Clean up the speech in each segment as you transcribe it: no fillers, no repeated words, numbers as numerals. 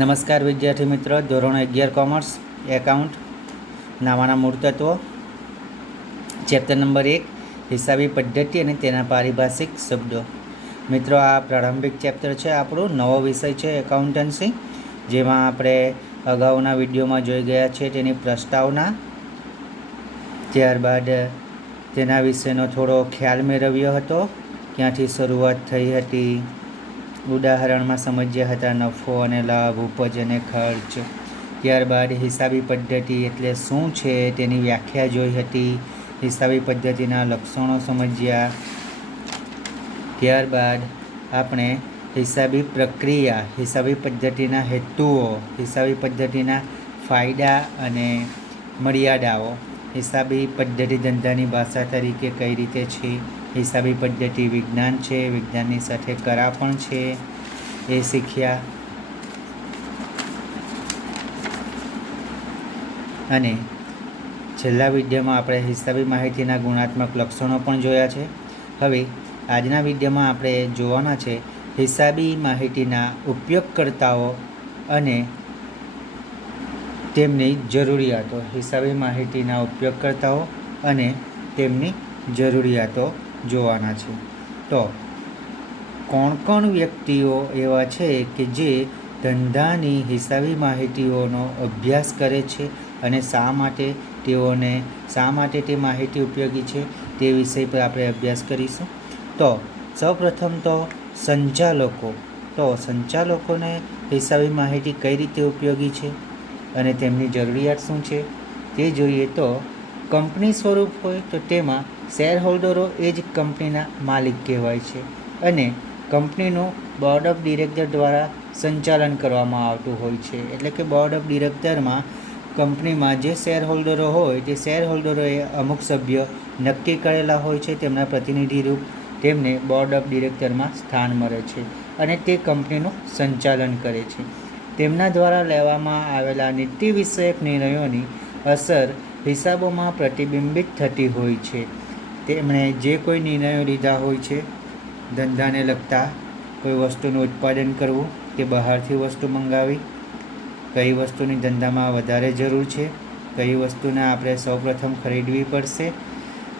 નમસ્કાર વિદ્યાર્થી મિત્રો, ધોરણ 11 કોમર્સ એકાઉન્ટ નાવાના મૂળ તત્વો ચેપ્ટર નંબર 1 હિસાબી પદ્ધતિ અને તેના પારિભાષિક શબ્દો. મિત્રો, આ પ્રારંભિક ચેપ્ટર છે. આપણો નવો વિષય છે એકાઉન્ટન્સી, જેમાં આપણે અગાઉના વિડીયોમાં જોઈ ગયા છે તેની પ્રસ્તાવના, ત્યારબાદ તેના વિશેનો થોડો ખ્યાલ મેળવ્યો હતો, ક્યાંથી શરૂઆત થઈ હતી, ઉદાહરણમાં સમજ્યા હતા નફો અને લાભ, ઉપજ અને ખર્ચ. ત્યારબાદ હિસાબી પદ્ધતિ એટલે શું છે તેની વ્યાખ્યા જોઈ હતી, હિસાબી પદ્ધતિના લક્ષણો સમજ્યા. ત્યારબાદ આપણે હિસાબી પ્રક્રિયા, હિસાબી પદ્ધતિના હેતુઓ, હિસાબી પદ્ધતિના ફાયદા અને મર્યાદાઓ, હિસાબી પદ્ધતિ ધંધાની ભાષા તરીકે કઈ રીતે છે, હિસાબી પદ્ધતિ વિજ્ઞાન છે, વિજ્ઞાનની સાથે કળા પણ છે, એ શીખ્યા. અને છેલ્લા વિડીયોમાં આપણે હિસાબી માહિતીના ગુણાત્મક લક્ષણો પણ જોયા છે. હવે આજના વિડીયોમાં આપણે જોવાના છે હિસાબી માહિતીના ઉપયોગકર્તાઓ અને તેમની જરૂરિયાતો. હિસાબી માહિતીના ઉપયોગકર્તાઓ અને તેમની જરૂરિયાતો જોવાના છે. તો કોણ વ્યક્તિઓ એવા છે કે જે ધંધાની હિસાબી માહિતીઓનો અભ્યાસ કરે છે અને શા માટે તે માહિતી ઉપયોગી છે તે વિષય પર આપણે અભ્યાસ કરીશું. તો સૌપ્રથમ તો સંચાલકો. તો સંચાલકોને હિસાબી માહિતી કઈ રીતે ઉપયોગી છે અને તેમની જરૂરિયાત શું છે તે જોઈએ. તો કંપની સ્વરૂપ હોય તો તેમાં શેર હોલ્ડરો એ જ કંપનીના માલિક કહેવાય છે અને કંપનીનું બોર્ડ ઓફ ડિરેક્ટર દ્વારા સંચાલન કરવામાં આવતું હોય છે. એટલે કે બોર્ડ ઓફ ડિરેક્ટરમાં કંપનીમાં જે શેર હોલ્ડરો હોય તે શેર હોલ્ડરોએ અમુક સભ્ય નક્કી કરેલા હોય છે, તેમના પ્રતિનિધિરૂપ તેમને બોર્ડ ઓફ ડિરેક્ટરમાં સ્થાન મળે છે અને તે કંપનીનું સંચાલન કરે છે. તેમના દ્વારા લેવામાં આવેલા નીતિ વિષયક નિર્ણયોની અસર હિસાબોમાં પ્રતિબિંબિત થતી હોય છે. તેમણે જે કોઈ નિર્ણયો લીધા હોય છે, ધંધાને લગતા, કોઈ વસ્તુનું ઉત્પાદન કરવું કે બહારથી વસ્તુ મંગાવી, કઈ વસ્તુની ધંધામાં વધારે જરૂર છે, કઈ વસ્તુને આપણે સૌપ્રથમ ખરીદવી પડશે,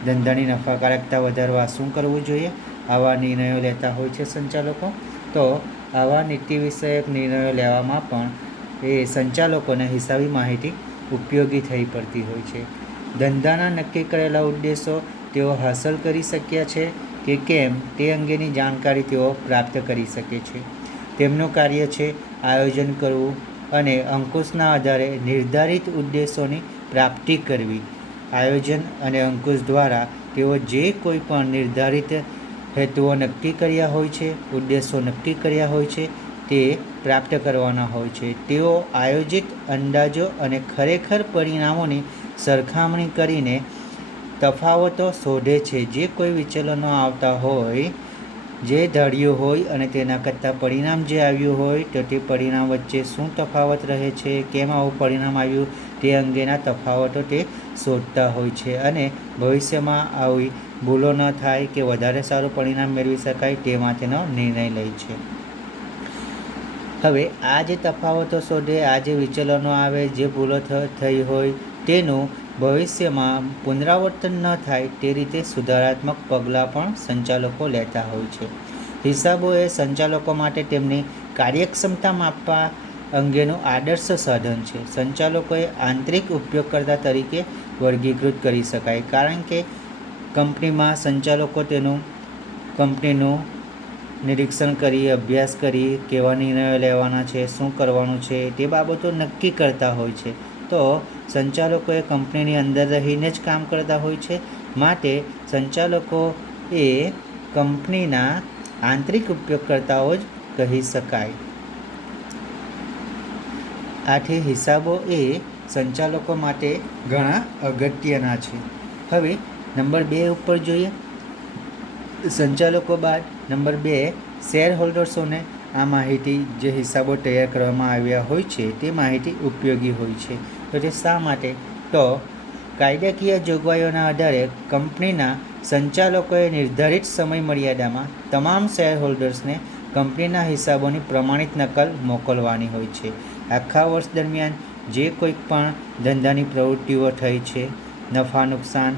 ધંધાની નફાકારકતા વધારવા શું કરવું જોઈએ, આવા નિર્ણયો લેતા હોય છે સંચાલકો. તો આવા નીતિ વિષયક નિર્ણયો લેવામાં પણ એ સંચાલકોને હિસાબી માહિતી ઉપયોગી થઈ પડતી હોય છે. ધંધાના નક્કી કરેલા ઉદ્દેશો તેઓ હાંસલ કરી શક્યા છે કે કેમ તે અંગેની જાણકારી તેઓ પ્રાપ્ત કરી શકે છે. તેમનું કાર્ય છે આયોજન કરવું અને અંકુશના આધારે નિર્ધારિત ઉદ્દેશોની પ્રાપ્તિ કરવી. આયોજન અને અંકુશ દ્વારા તેઓ જે કોઈ પણ નિર્ધારિત હેતુઓ નક્કી કર્યા હોય છે, ઉદ્દેશો નક્કી કર્યા હોય છે તે પ્રાપ્ત કરવાના હોય છે. તેઓ આયોજિત અંદાજો અને ખરેખર પરિણામોની સરખામણી કરીને તફાવતો શોધે છે. જે કોઈ વિચલનો આવતા હોય, જે ધાર્યું હોય અને તેના કરતાં પરિણામ જે આવ્યું હોય તો તે પરિણામ વચ્ચે શું તફાવત રહે છે, કેમ આવું પરિણામ આવ્યું તે અંગેના તફાવતો તે શોધતા હોય છે અને ભવિષ્યમાં આવી ભૂલો ન થાય કે વધારે સારું પરિણામ મેળવી શકાય તે માટેનો નિર્ણય લે છે. હવે આ જે તફાવતો શોધે, આ જે વિચલનો આવે, જે ભૂલો થઈ હોય તેનું ભવિષ્યમાં પુનરાવર્તન ન થાય તે રીતે સુધારાત્મક પગલાં પણ સંચાલકો લેતા હોય છે. હિસાબો એ સંચાલકો માટે તેમની કાર્યક્ષમતા માપવા અંગેનું આદર્શ સાધન છે. સંચાલકોએ આંતરિક ઉપયોગકર્તા તરીકે વર્ગીકૃત કરી શકાય, કારણ કે કંપનીમાં સંચાલકો કંપનીનું નિરીક્ષણ કરી, અભ્યાસ કરી, કેવા નિર્ણયો લેવાના છે, શું કરવાનું છે તે બાબતો નક્કી કરતા હોય છે. તો સંચાલકો એ કંપનીની અંદર રહીને જ કામ કરતા હોય છે, માટે સંચાલકો એ કંપનીના આંતરિક ઉપયોગકર્તાઓ જ કહી શકાય. આથી હિસાબો એ સંચાલકો માટે ઘણા અગત્યના છે. હવે નંબર 2 ઉપર જોઈએ. સંચાલકો બાદ નંબર 2 શેર હોલ્ડર્સોને આ માહિતી જે હિસાબો તૈયાર કરવામાં આવ્યા હોય છે તે માહિતી ઉપયોગી હોય છે. તો તે શા માટે? તો કાયદાકીય જોગવાઈઓના આધારે કંપનીના સંચાલકોએ નિર્ધારિત સમય મર્યાદામાં તમામ શેર હોલ્ડર્સને કંપનીના હિસાબોની પ્રમાણિત નકલ મોકલવાની હોય છે. આખા વર્ષ દરમિયાન જે કોઈક પણ ધંધાની પ્રવૃત્તિઓ થઈ છે, નફા નુકસાન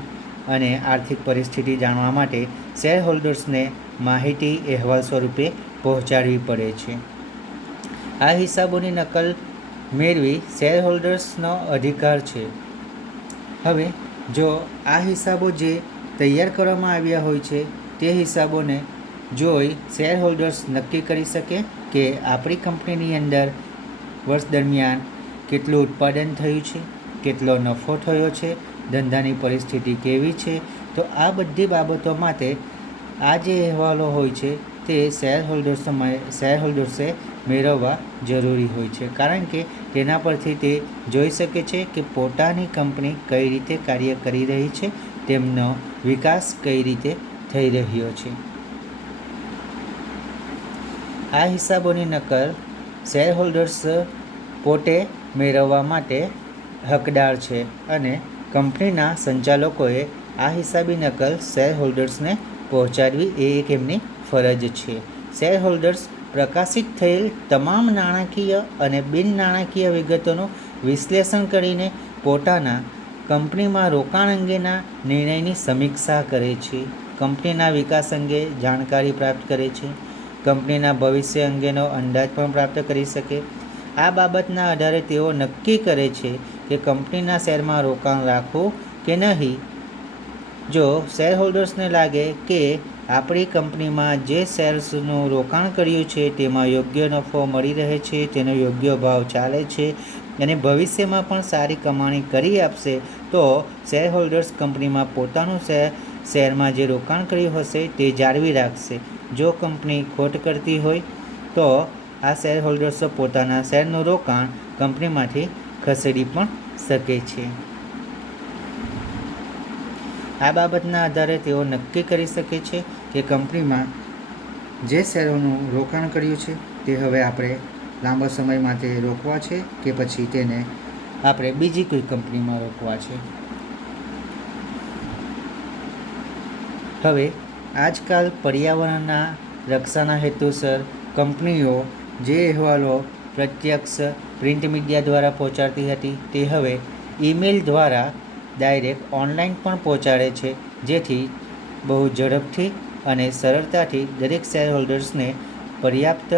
અને આર્થિક પરિસ્થિતિ જાણવા માટે શેર હોલ્ડર્સને માહિતી અહેવાલ સ્વરૂપે પહોંચાડવી પડે છે. આ હિસાબોની નકલ મેળવી શેર હોલ્ડર્સનો અધિકાર છે. હવે જો આ હિસાબો જે તૈયાર કરવામાં આવ્યા હોય છે તે હિસાબોને જોઈ શેર હોલ્ડર્સ નક્કી કરી શકે કે આપણી કંપનીની અંદર વર્ષ દરમિયાન કેટલું ઉત્પાદન થયું છે, કેટલો નફો થયો છે, ધંધાની પરિસ્થિતિ કેવી છે, તો આ બધી બાબતો માટે આ જે અહેવાલો હોય છે તે શેર હોલ્ડર્સે મેળવવા જરૂરી હોય છે, કારણ કે તેના પરથી તે જોઈ શકે છે કે પોતાની કંપની કઈ રીતે કાર્ય કરી રહી છે, તેમનો વિકાસ કઈ રીતે થઈ રહ્યો છે. આ હિસાબોની નકલ શેર હોલ્ડર્સ પોતે મેળવવા માટે હકદાર છે અને કંપનીના સંચાલકોએ આ હિસાબી નકલ શેર હોલ્ડર્સને પહોંચાડવી એ એક એમની ફરજ છે. શેર હોલ્ડર્સ પ્રકાશિત થયેલ તમામ નાણાકીય અને બિન નાણાકીય વિગતોનું વિશ્લેષણ કરીને પોતાના કંપનીમાં રોકાણ અંગેના નિર્ણયની સમીક્ષા કરે છે, કંપનીના વિકાસ અંગે જાણકારી પ્રાપ્ત કરે છે, કંપનીના ભવિષ્ય અંગેનો અંદાજ પણ પ્રાપ્ત કરી શકે. આ બાબતના આધારે તેઓ નક્કી કરે છે કે કંપનીના શેરમાં રોકાણ રાખવું કે નહીં. જો શેર હોલ્ડર્સને લાગે કે આપણી કંપનીમાં જે શેર્સનું રોકાણ કર્યું છે તેમાં યોગ્ય નફો મળી રહે છે, તેનો યોગ્ય ભાવ ચાલે છે અને ભવિષ્યમાં પણ સારી કમાણી કરી આપશે, તો શેર હોલ્ડર્સ કંપનીમાં પોતાનું શેરમાં જે રોકાણ કર્યું હશે તે જાળવી રાખશે. જો કંપની ખોટ કરતી હોય તો આ શેર હોલ્ડર્સ પોતાના શેરનું રોકાણ કંપનીમાંથી ખસેડી પણ શકે છે. આ બાબતના આધારે તેઓ નક્કી કરી શકે છે કે કંપનીમાં જે શેરોનું રોકાણ કર્યું છે તે હવે આપણે લાંબા સમય માટે રોકવા છે કે પછી તેને આપણે બીજી કોઈ કંપનીમાં રોકવા છે. હવે આજકાલ પર્યાવરણના રક્ષાના હેતુસર કંપનીઓ જે અહેવાલો પ્રત્યક્ષ પ્રિન્ટ મીડિયા દ્વારા પહોંચાડતી હતી તે હવે ઈમેલ દ્વારા ડાયરેક્ટ ઓનલાઈન પણ પહોંચાડે છે, જેથી બહુ ઝડપથી અને સરળતાથી દરેક શેર હોલ્ડર્સને પર્યાપ્ત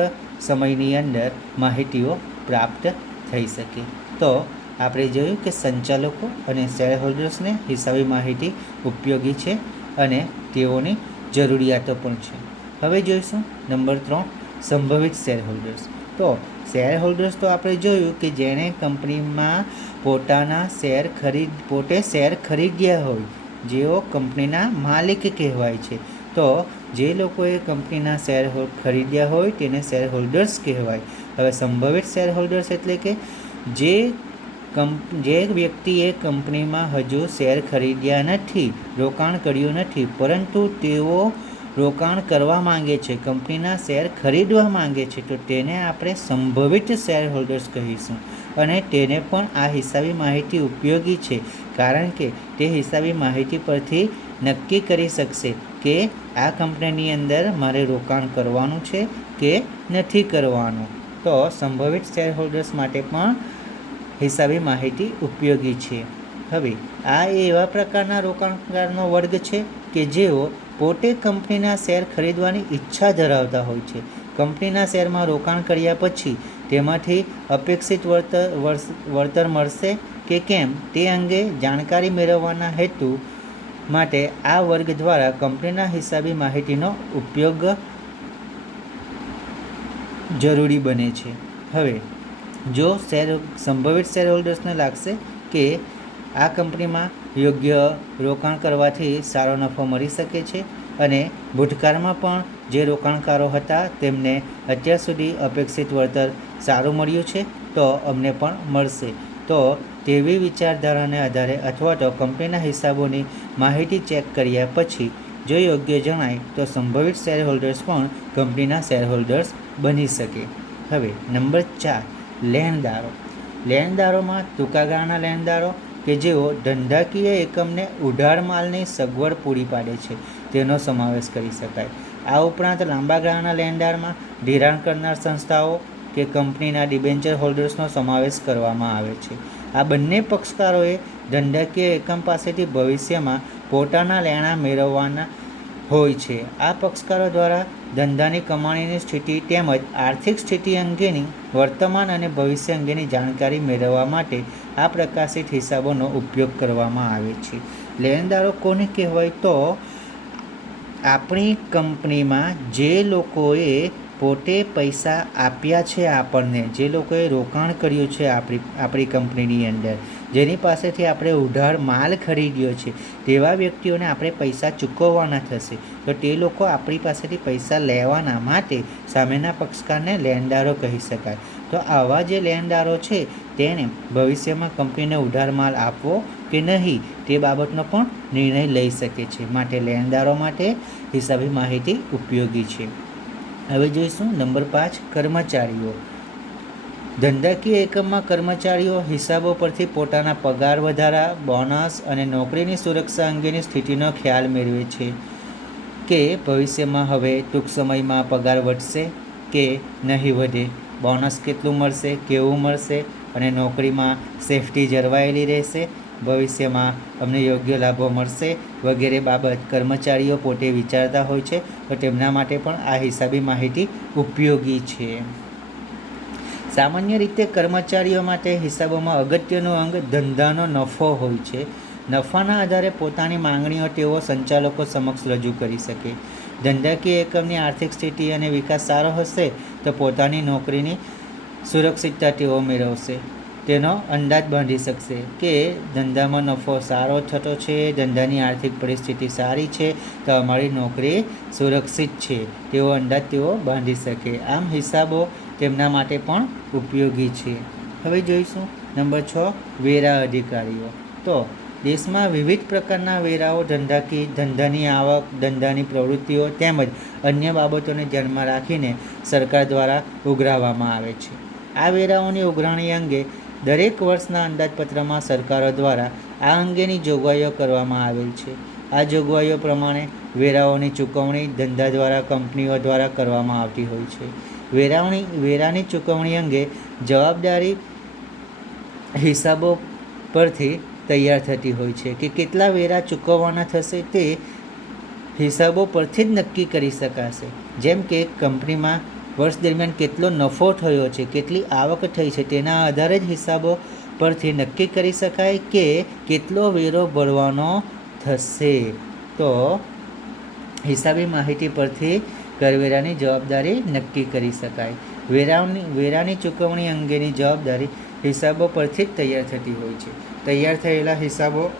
સમયની અંદર માહિતીઓ પ્રાપ્ત થઈ શકે. તો આપણે જોયું કે સંચાલકો અને શેર હોલ્ડર્સને હિસાબી માહિતી ઉપયોગી છે અને તેઓની જરૂરિયાતો પણ છે. હવે જોઈશું નંબર 3, સંભવિત શેર હોલ્ડર્સ. તો શેર હોલ્ડર્સ તો આપણે જોયું કે જેણે કંપનીમાં પોતે શેર ખરીદ્યા હોય, જેઓ કંપનીના માલિક કહેવાય છે. તો જે લોકોએ કંપનીના શેર ખરીદ્યા હોય તેને શેર હોલ્ડર્સ કહેવાય. હવે સંભવિત શેર હોલ્ડર્સ એટલે કે જે વ્યક્તિએ કંપનીમાં હજુ શેર ખરીદ્યા નથી, રોકાણ કર્યું નથી, પરંતુ તેઓ રોકાણ કરવા માંગે છે, કંપનીના શેર ખરીદવા માંગે છે, તો તેને આપણે સંભવિત શેર હોલ્ડર્સ કહીશું. અને તેને પણ આ હિસાબી માહિતી ઉપયોગી છે, કારણ કે તે હિસાબી માહિતી પરથી નક્કી કરી શકશે કે આ કંપનીની અંદર મારે રોકાણ કરવાનું છે કે નથી કરવાનું. તો સંભવિત શેર હોલ્ડર્સ માટે પણ હિસાબી માહિતી ઉપયોગી છે. હવે આ એવા પ્રકારના રોકાણકારનો વર્ગ છે કે જેઓ પોતે કંપનીના શેર ખરીદવાની ઈચ્છા ધરાવતા હોય છે. કંપનીના શેરમાં રોકાણ કર્યા પછી તેમાંથી અપેક્ષિત વળતર મળશે કે કેમ તે અંગે જાણકારી મેળવવાના હેતુ માટે આ વર્ગ દ્વારા કંપનીના હિસાબી માહિતીનો ઉપયોગ જરૂરી બને છે. હવે જો સંભવિત શેર હોલ્ડર્સને લાગશે કે આ કંપનીમાં યોગ્ય રોકાણ કરવાથી સારો નફો મળી શકે છે અને ભૂતકાળમાં પણ જે રોકાણકારો હતા તેમને અત્યાર સુધી અપેક્ષિત વળતર સારું મળ્યું છે, તો અમને પણ મળશે, તો તેવી વિચારધારાને આધારે અથવા તો કંપનીના હિસાબોની માહિતી ચેક કર્યા પછી જો યોગ્ય જણાય તો સંભવિત શેર હોલ્ડર્સ પણ કંપનીના શેર હોલ્ડર્સ બની શકે. હવે નંબર 4, લેણદારો. લેણદારોમાં ટૂંકા ગાળાના લેણદારો કે જેઓ ધંધાકીય એકમને ઉધાર માલની સગવડ પૂરી પાડે છે તેનો સમાવેશ કરી શકાય. આ ઉપરાંત લાંબા ગાળાના લેણદારમાં ધિરાણ કરનાર સંસ્થાઓ કે કંપનીના ડિબેન્ચર હોલ્ડર્સનો સમાવેશ કરવામાં આવે છે. આ બંને પક્ષકારોએ ધંધાકીય એકમ પાસેથી ભવિષ્યમાં પોતાના લેણાં મેળવવાના હોય છે. આ પક્ષકારો દ્વારા ધંધાની કમાણીની સ્થિતિ તેમજ આર્થિક સ્થિતિ અંગેની વર્તમાન અને ભવિષ્ય અંગેની જાણકારી મેળવવા માટે આ પ્રકાશિત હિસાબોનો ઉપયોગ કરવામાં આવે છે. લેણદારો કોને કહેવાય? તો આપણી કંપનીમાં જે લોકોએ પોતે પૈસા આપ્યા છે, આપણને જે લોકોએ રોકાણ કર્યું છે આપણી કંપનીની અંદર, જેની પાસેથી આપણે ઉધાર માલ ખરીદ્યો છે, તેવા વ્યક્તિઓને આપણે પૈસા ચૂકવવાના થશે. તો તે લોકો આપણી પાસેથી પૈસા લેવાના માટે સામેના પક્ષકારને લેણદારો કહી શકાય. તો આવા જે લેણદારો છે તેને ભવિષ્યમાં કંપનીને ઉધાર માલ આપવો કે નહીં તે બાબતનો પણ નિર્ણય લઈ શકે છે. માટે લેણદારો માટે હિસાબી માહિતી ઉપયોગી છે. હવે જોઈશું નંબર 5, કર્મચારીઓ. ધંધાકીય એકમમાં કર્મચારીઓ હિસાબો પરથી પોતાના પગાર વધારા, બોનસ અને નોકરીની સુરક્ષા અંગેની સ્થિતિનો ખ્યાલ મેળવે છે કે ભવિષ્યમાં હવે ટૂંક સમયમાં પગાર વધશે કે નહીં વધે, બોનસ કેટલું મળશે, કેવું મળશે અને નોકરીમાં સેફટી જળવાયેલી રહેશે, ભવિષ્યમાં અમને યોગ્ય લાભો મળશે વગેરે બાબત કર્મચારીઓ પોતે વિચારતા હોય છે. તો તેમના માટે પણ આ હિસાબી માહિતી ઉપયોગી છે. સામાન્ય રીતે કર્મચારીઓ માટે હિસાબોમાં અગત્યનું અંગ ધંધાનો નફો હોય છે. નફાના આધારે પોતાની માંગણીઓ તેઓ સંચાલકો સમક્ષ રજૂ કરી શકે. ધંધાકીય એકમની આર્થિક સ્થિતિ અને વિકાસ સારો હશે તો પોતાની નોકરીની સુરક્ષિતતા તેઓ મેળવશે. તેનો અંદાજ બાંધી શકશે કે ધંધામાં નફો સારો થતો છે, ધંધાની આર્થિક પરિસ્થિતિ સારી છે, તો અમારી નોકરી સુરક્ષિત છે તેવો અંદાજ તેઓ બાંધી શકે. આમ હિસાબો તેમના માટે પણ ઉપયોગી છે. હવે જોઈશું નંબર 6, વેરા અધિકારીઓ. તો દેશમાં વિવિધ પ્રકારના વેરાઓ ધંધાની આવક, ધંધાની પ્રવૃત્તિઓ તેમજ અન્ય બાબતોને ધ્યાનમાં રાખીને સરકાર દ્વારા ઉઘરાવવામાં આવે છે. આ વેરાઓની ઉઘરાણી અંગે દરેક વર્ષના અંદાજપત્રમાં સરકારો દ્વારા આ અંગેની જોગવાઈઓ કરવામાં આવેલ છે. આ જોગવાઈઓ પ્રમાણે વેરાઓની ચૂકવણી ધંધા દ્વારા કંપનીઓ દ્વારા કરવામાં આવતી હોય છે. વેરાની ચૂકવણી અંગે જવાબદારી હિસાબો પરથી તૈયાર થતી હોય છે કે કેટલા વેરા ચૂકવવાના થશે તે હિસાબો પરથી જ નક્કી કરી શકાશે. જેમ કે કંપનીમાં વર્ષ દરમિયાન કેટલો નફો થયો છે, કેટલી આવક થઈ છે, તેના આધારે જ હિસાબો પરથી નક્કી કરી શકાય કે કેટલો વેરો ભરવાનો થશે. તો હિસાબી માહિતી પરથી કરવેરાની જવાબદારી નક્કી કરી શકાય. વેરાની ચૂકવણી અંગેની જવાબદારી હિસાબો પરથી જ તૈયાર થતી હોય છે. તૈયાર થયેલા હિસાબો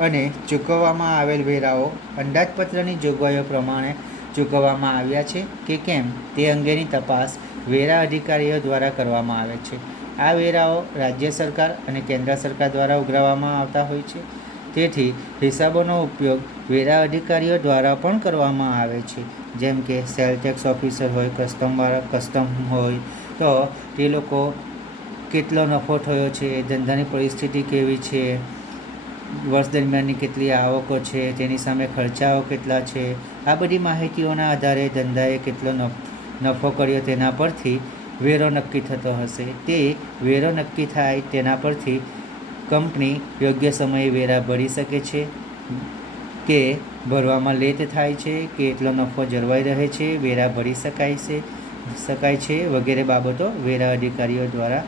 અને ચૂકવવામાં આવેલ વેરાઓ અંદાજપત્રની જોગવાઈઓ પ્રમાણે ચૂકવવામાં આવ્યા છે કે કેમ તે અંગેની તપાસ વેરા અધિકારીઓ દ્વારા કરવામાં આવે છે. આ વેરાઓ રાજ્ય સરકાર અને કેન્દ્ર સરકાર દ્વારા ઉઘરાવવામાં આવતા હોય છે. તેથી હિસાબોનો ઉપયોગ વેરા અધિકારીઓ દ્વારા પણ કરવામાં આવે છે. જેમ કે સેલ ટેક્સ ઓફિસર હોય, કસ્ટમ હોય, તો તે લોકો કેટલો નફો થયો છે, ધંધાની પરિસ્થિતિ કેવી છે, વર્ષ દરમિયાનની કેટલી આવકો છે, તેની સામે ખર્ચાઓ કેટલા છે, આ બધી માહિતીઓના આધારે ધંધાએ કેટલો નફો કર્યો તેના પરથી વેરો નક્કી થતો હશે. તે વેરો નક્કી થાય તેના પરથી કંપની યોગ્ય સમયે વેરા ભરી શકે છે કે ભરવામાં લેટ થાય છે કે એટલો નફો જળવાઈ રહે છે, વેરા ભરી શકાય છે વગેરે બાબતો વેરા અધિકારીઓ દ્વારા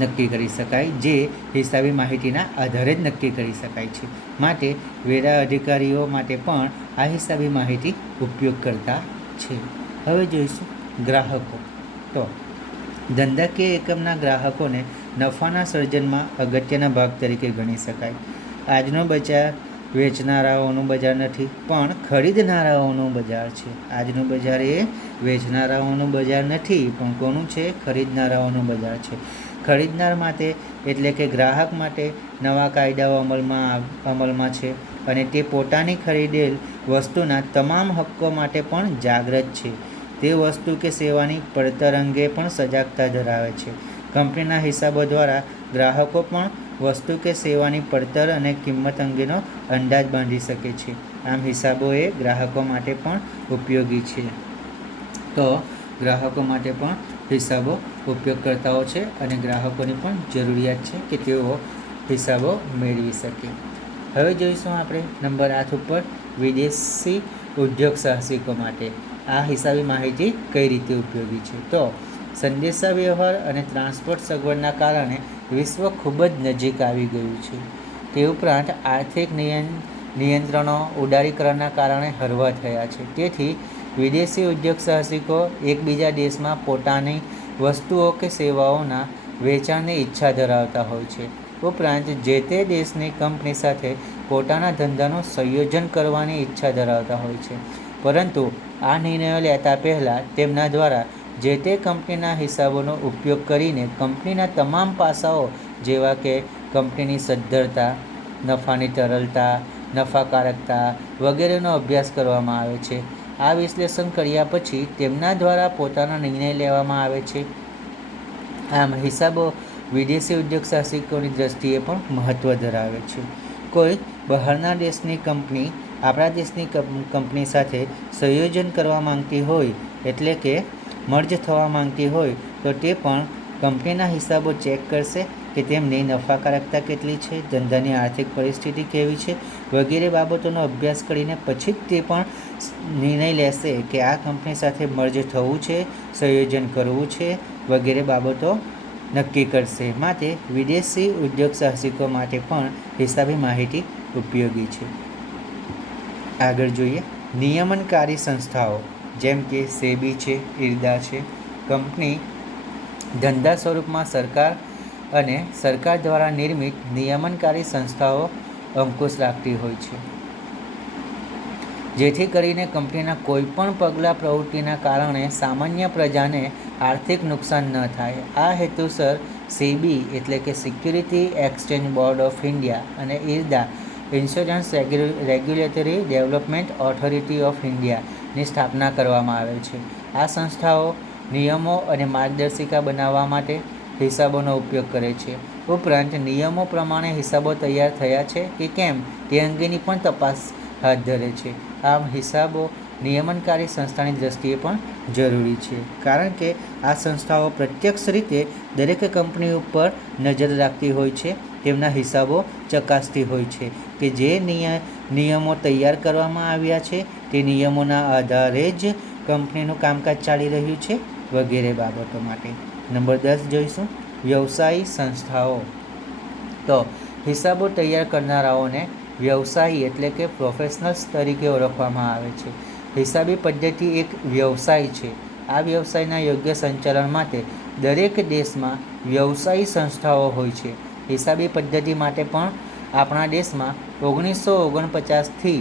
નક્કી કરી શકાય, જે હિસાબી માહિતીના આધારે જ નક્કી કરી શકાય છે. માટે વેરા અધિકારીઓ માટે પણ આ હિસાબી માહિતી ઉપયોગ કરતા છે. હવે જોઈશું ગ્રાહકો. તો ધંધાકીય એકમના ગ્રાહકોને નફાના સર્જનમાં અગત્યના ભાગ તરીકે ગણી શકાય. આજનો બજાર વેચનારાઓનું બજાર નથી પણ ખરીદનારાઓનું બજાર છે. આજનું બજાર એ વેચનારાઓનું બજાર નથી પણ કોનું છે? ખરીદનારાઓનું બજાર છે. ખરીદનાર માટે એટલે કે ગ્રાહક માટે નવા કાયદાઓ અમલમાં છે અને તે પોતાની ખરીદેલ વસ્તુના તમામ હક્કો માટે પણ જાગૃત છે. તે વસ્તુ કે સેવાની પડતર અંગે પણ સજાગતા ધરાવે છે. કંપનીના હિસાબો દ્વારા ગ્રાહકો પણ વસ્તુ કે સેવાની પડતર અને કિંમત અંગેનો અંદાજ બાંધી શકે છે. આમ હિસાબો એ ગ્રાહકો માટે પણ ઉપયોગી છે. તો ગ્રાહકો માટે પણ હિસાબો ઉપયોગકર્તાઓ છે અને ગ્રાહકોની પણ જરૂરિયાત છે કે તેઓ હિસાબો મેળવી શકે. હવે જોઈશું આપણે નંબર 8 ઉપર વિદેશી ઉદ્યોગ સાહસિકો માટે આ હિસાબી માહિતી કઈ રીતે ઉપયોગી છે. તો સંદેશા વ્યવહાર અને ટ્રાન્સપોર્ટ સગવડના કારણે વિશ્વ ખૂબ જ નજીક આવી ગયું છે. તે ઉપરાંત આર્થિક નિયંત્રણો ઉદારીકરણના કારણે હળવા થયા છે. તેથી વિદેશી ઉદ્યોગ સાહસિકો એકબીજા દેશમાં પોતાની વસ્તુઓ કે સેવાઓના વેચાણની ઈચ્છા ધરાવતા હોય છે. ઉપરાંત જે તે દેશની કંપની સાથે પોતાના ધંધાનું સંયોજન કરવાની ઈચ્છા ધરાવતા હોય છે. પરંતુ આ નિર્ણયો લેતા પહેલાં તેમના દ્વારા જે તે કંપનીના હિસાબોનો ઉપયોગ કરીને કંપનીના તમામ પાસાઓ જેવા કે કંપનીની સદ્ધરતા, નફાની તરલતા, નફાકારકતા વગેરેનો અભ્યાસ કરવામાં આવે છે. આ વિશ્લેષણ કર્યા પછી તેમના દ્વારા પોતાનો નિર્ણય લેવામાં આવે છે. આમ હિસાબો વિદેશી ઉદ્યોગ સાહસિકોની દ્રષ્ટિએ પણ મહત્ત્વ ધરાવે છે. કોઈ બહારના દેશની કંપની આપણા દેશની કંપની સાથે સંયોજન કરવા માંગતી હોય એટલે કે મર્જ થવા માંગતી હોય તો તે પણ કંપનીના હિસાબો ચેક કરશે કે તેમની નફાકારકતા કેટલી છે, ધંધાની આર્થિક પરિસ્થિતિ કેવી છે વગેરે બાબતોનો અભ્યાસ કરીને પછી જ તે પણ નિર્ણય લેશે કે આ કંપની સાથે મર્જ થવું છે, સંયોજન કરવું છે વગેરે બાબતો નક્કી કરશે. માટે વિદેશી ઉદ્યોગ સાહસિકો માટે પણ હિસાબી માહિતી ઉપયોગી છે. આગળ જોઈએ નિયમનકારી સંસ્થાઓ જેમ કે સેબી છે, ઇરદા છે. કંપની ધંધા સ્વરૂપમાં સરકાર અને સરકાર દ્વારા નિર્મિત નિયમનકારી સંસ્થાઓ અંકુશ રાખતી હોય છે, જેથી કરીને કંપનીના કોઈપણ પગલાં પ્રવૃત્તિના કારણે સામાન્ય પ્રજાને આર્થિક નુકસાન ન થાય. આ હેતુસર સેબી એટલે કે security exchange board of India અને IRDA insurance regulatory development authority ઓફ ઇન્ડિયાની સ્થાપના કરવામાં આવેલ છે. આ સંસ્થાઓ નિયમો અને માર્ગદર્શિકા બનાવવા માટે હિસાબોનો ઉપયોગ કરે છે. ઉપરાંત નિયમો પ્રમાણે હિસાબો તૈયાર થયા છે કે કેમ તે અંગેની પણ તપાસ હાથ ધરે છે. આમ હિસાબો નિયમનકારી સંસ્થાની દ્રષ્ટિએ પણ જરૂરી છે, કારણ કે આ સંસ્થાઓ પ્રત્યક્ષ રીતે દરેક કંપની ઉપર નજર રાખતી હોય છે, તેમના હિસાબો ચકાસતી હોય છે કે જે નિયમો તૈયાર કરવામાં આવ્યા છે તે નિયમોના આધારે જ કંપનીનું કામકાજ ચાલી રહ્યું છે વગેરે બાબતો માટે. નંબર 10 જોઈશું વ્યવસાયી સંસ્થાઓ. તો હિસાબો તૈયાર કરનારાઓને વ્યવસાયી એટલે કે પ્રોફેશનલ્સ તરીકે ઓળખવામાં આવે છે. હિસાબી પદ્ધતિ એક વ્યવસાય છે. આ વ્યવસાયના યોગ્ય સંચાલન માટે દરેક દેશમાં વ્યવસાયી સંસ્થાઓ હોય છે. હિસાબી પદ્ધતિ માટે પણ આપણા દેશમાં 1949થી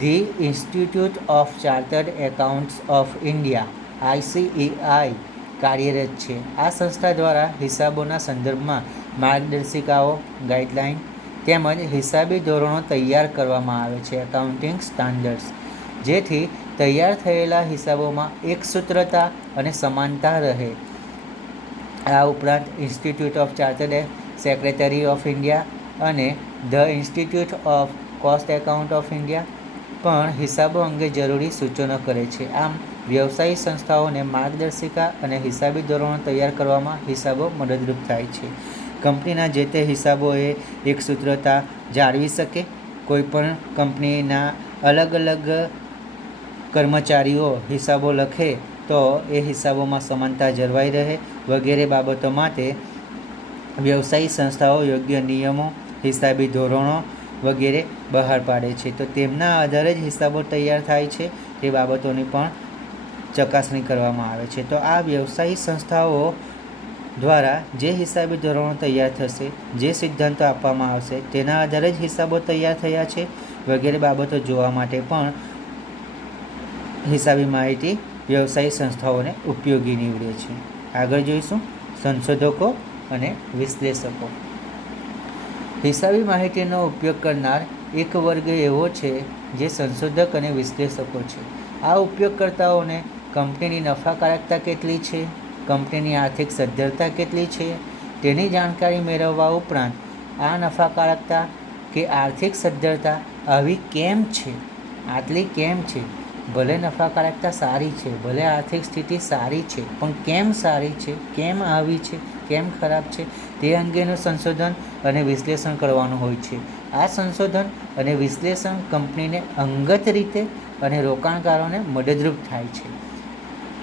the institute of chartered accountants of India ICAI કાર્યરત છે. આ સંસ્થા દ્વારા હિસાબોના સંદર્ભમાં માર્ગદર્શિકાઓ, ગાઈડલાઈન તેમજ હિસાબી ધોરણો તૈયાર કરવામાં આવે છે, એકાઉન્ટિંગ સ્ટાન્ડર્ડ્સ, જેથી તૈયાર થયેલા હિસાબોમાં એકસૂત્રતા અને સમાનતા રહે. આ ઉપરાંત institute of chartered secretary of India અને the institute of cost account of India પણ હિસાબો અંગે જરૂરી સૂચનો કરે છે. આમ વ્યવસાયી સંસ્થાઓને માર્ગદર્શિકા અને હિસાબી ધોરણો તૈયાર કરવામાં હિસાબો મદદરૂપ થાય છે. કંપનીના જે તે હિસાબોએ એકસૂત્રતા જાળવી શકે, કોઈપણ કંપનીના અલગ અલગ કર્મચારીઓ હિસાબો લખે તો એ હિસાબોમાં સમાનતા જળવાઈ રહે વગેરે બાબતો માટે વ્યવસાયી સંસ્થાઓ યોગ્ય નિયમો, હિસાબી ધોરણો વગેરે બહાર પાડે છે. તો તેમના આધારે જ હિસાબો તૈયાર થાય છે તે બાબતોની પણ ચકાસણી કરવામાં આવે છે. તો આ વ્યવસાયી સંસ્થાઓ દ્વારા જે હિસાબી ધોરણો તૈયાર થશે, જે સિદ્ધાંતો આપવામાં આવશે તેના આધારે જ હિસાબો તૈયાર થયા છે વગેરે બાબતો જોવા માટે પણ હિસાબી માહિતી વ્યવસાયી સંસ્થાઓને ઉપયોગી નીવડે છે. આગળ જોઈશું સંશોધકો અને વિશ્લેષકો. હિસાબી માહિતીનો ઉપયોગ કરનાર એક વર્ગ એવો છે જે સંશોધક અને વિશ્લેષકો છે. આ ઉપયોગકર્તાઓને કંપનીની નફાકારકતા કેટલી છે, કંપનીની આર્થિક સદ્ધરતા કેટલી છે તેની જાણકારી મેળવવા ઉપરાંત આ નફાકારકતા કે આર્થિક સદ્ધરતા આવી કેમ છે આટલી કેમ છે, ભલે નફાકારકતા સારી છે, ભલે આર્થિક સ્થિતિ સારી છે, પણ કેમ સારી છે, કેમ આવી છે, કેમ ખરાબ છે, તે અંગેનું સંશોધન અને વિશ્લેષણ કરવાનું હોય છે. આ સંશોધન અને વિશ્લેષણ કંપનીને અંગત રીતે અને રોકાણકારોને મદદરૂપ થાય છે,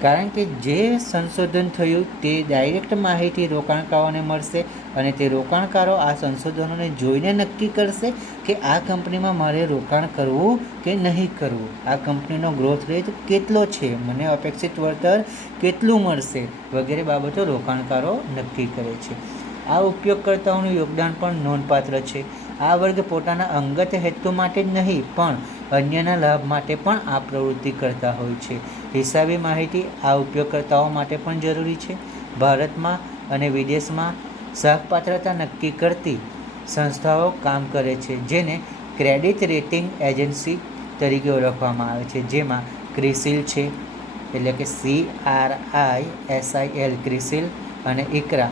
કારણ કે જે સંશોધન થયું તે ડાયરેક્ટ માહિતી રોકાણકારોને મળશે અને તે રોકાણકારો આ સંશોધનોને જોઈને નક્કી કરશે કે આ કંપનીમાં મારે રોકાણ કરવું કે નહીં કરવું, આ કંપનીનો ગ્રોથ રેટ કેટલો છે, મને અપેક્ષિત વળતર કેટલું મળશે વગેરે બાબતો રોકાણકારો નક્કી કરે છે. આ ઉપયોગકર્તાઓનું યોગદાન પણ નોંધપાત્ર છે. આ વર્ગ પોતાના અંગત હેતુ માટે જ નહીં પણ અન્યના લાભ માટે પણ આ પ્રવૃત્તિ કરતા હોય છે. હિસાબી માહિતી આ ઉપયોગકર્તાઓ માટે પણ જરૂરી છે. ભારતમાં અને વિદેશમાં સહપાત્રતા નક્કી કરતી સંસ્થાઓ કામ કરે છે, જેને ક્રેડિટ રેટિંગ એજન્સી તરીકે ઓળખવામાં આવે છે, જેમાં ક્રિસિલ છે, એટલે કે CRISIL ક્રિસિલ અને ICRA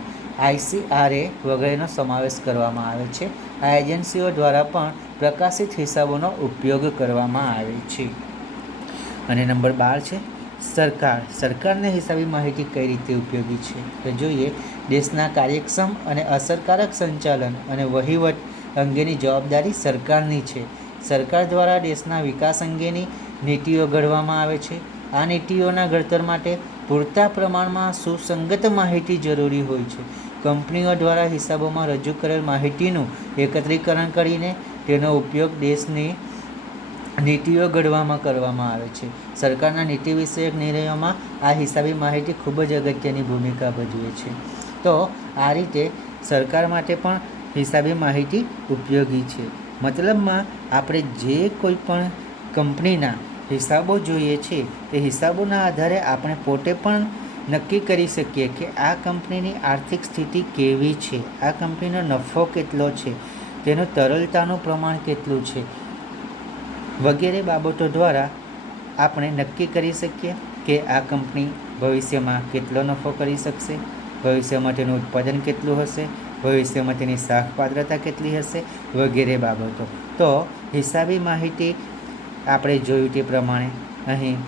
ICRA વગેરેનો સમાવેશ કરવામાં આવે છે. આ એજન્સીઓ દ્વારા પણ પ્રકાશિત હિસાબોનો ઉપયોગ કરવામાં આવે છે. અને નંબર 12 છે સરકાર. સરકારને હિસાબી માહિતી કઈ રીતે ઉપયોગી છે તો જોઈએ. દેશના કાર્યક્ષમ અને અસરકારક સંચાલન અને વહીવટ અંગેની જવાબદારી સરકારની છે. સરકાર દ્વારા દેશના વિકાસ અંગેની નીતિઓ ઘડવામાં આવે છે. આ નીતિઓના ઘડતર માટે પૂરતા પ્રમાણમાં સુસંગત માહિતી જરૂરી હોય છે. કંપનીઓ દ્વારા હિસાબોમાં રજૂ કરેલ માહિતીનું એકત્રીકરણ કરીને તેનો ઉપયોગ દેશની નીતિઓ ઘડવામાં કરવામાં આવે છે. સરકારના નીતિ વિષયક નિર્ણયોમાં આ હિસાબી માહિતી ખૂબ જ અગત્યની ભૂમિકા ભજવે છે. તો આ રીતે સરકાર માટે પણ હિસાબી માહિતી ઉપયોગી છે. મતલબમાં આપણે જે કોઈ પણ કંપનીના હિસાબો જોઈએ છે તે હિસાબોના આધારે આપણે પોતે પણ નક્કી કરી શકીએ કે આ કંપનીની આર્થિક સ્થિતિ કેવી છે, આ કંપનીનો નફો કેટલો છે, તેનું તરલતાનું પ્રમાણ કેટલું છે વગેરે બાબતો દ્વારા આપણે નક્કી કરી શકીએ કે આ કંપની ભવિષ્યમાં કેટલો નફો કરી શકશે, ભવિષ્યમાં તેનું ઉત્પાદન કેટલું હશે, ભવિષ્યમાં તેની શાખપાત્રતા કેટલી હશે વગેરે બાબતો. તો હિસાબી માહિતી આપણે જોયું તે પ્રમાણે અહીં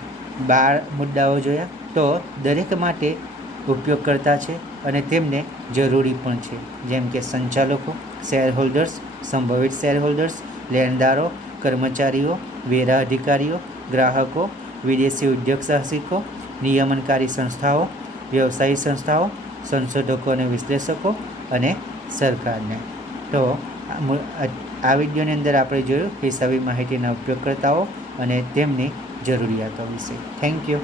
12 મુદ્દાઓ જોયા. તો દરેક માટે ઉપયોગકર્તા છે અને તેમને જરૂરી પણ છે, જેમ કે સંચાલકો, શેરહોલ્ડર્સ, સંભવિત શેરહોલ્ડર્સ, લેણદારો, કર્મચારીઓ, વેરા અધિકારીઓ, ગ્રાહકો, વિદેશી ઉદ્યોગ સાહસિકો, નિયમનકારી સંસ્થાઓ, વ્યવસાયી સંસ્થાઓ, સંશોધકો અને વિશ્લેષકો અને સરકારને. તો આ વિડીયોની અંદર આપણે જોયું હિસાબી માહિતીના ઉપયોગકર્તાઓ અને તેમની જરૂરિયાતો વિશે. Thank you.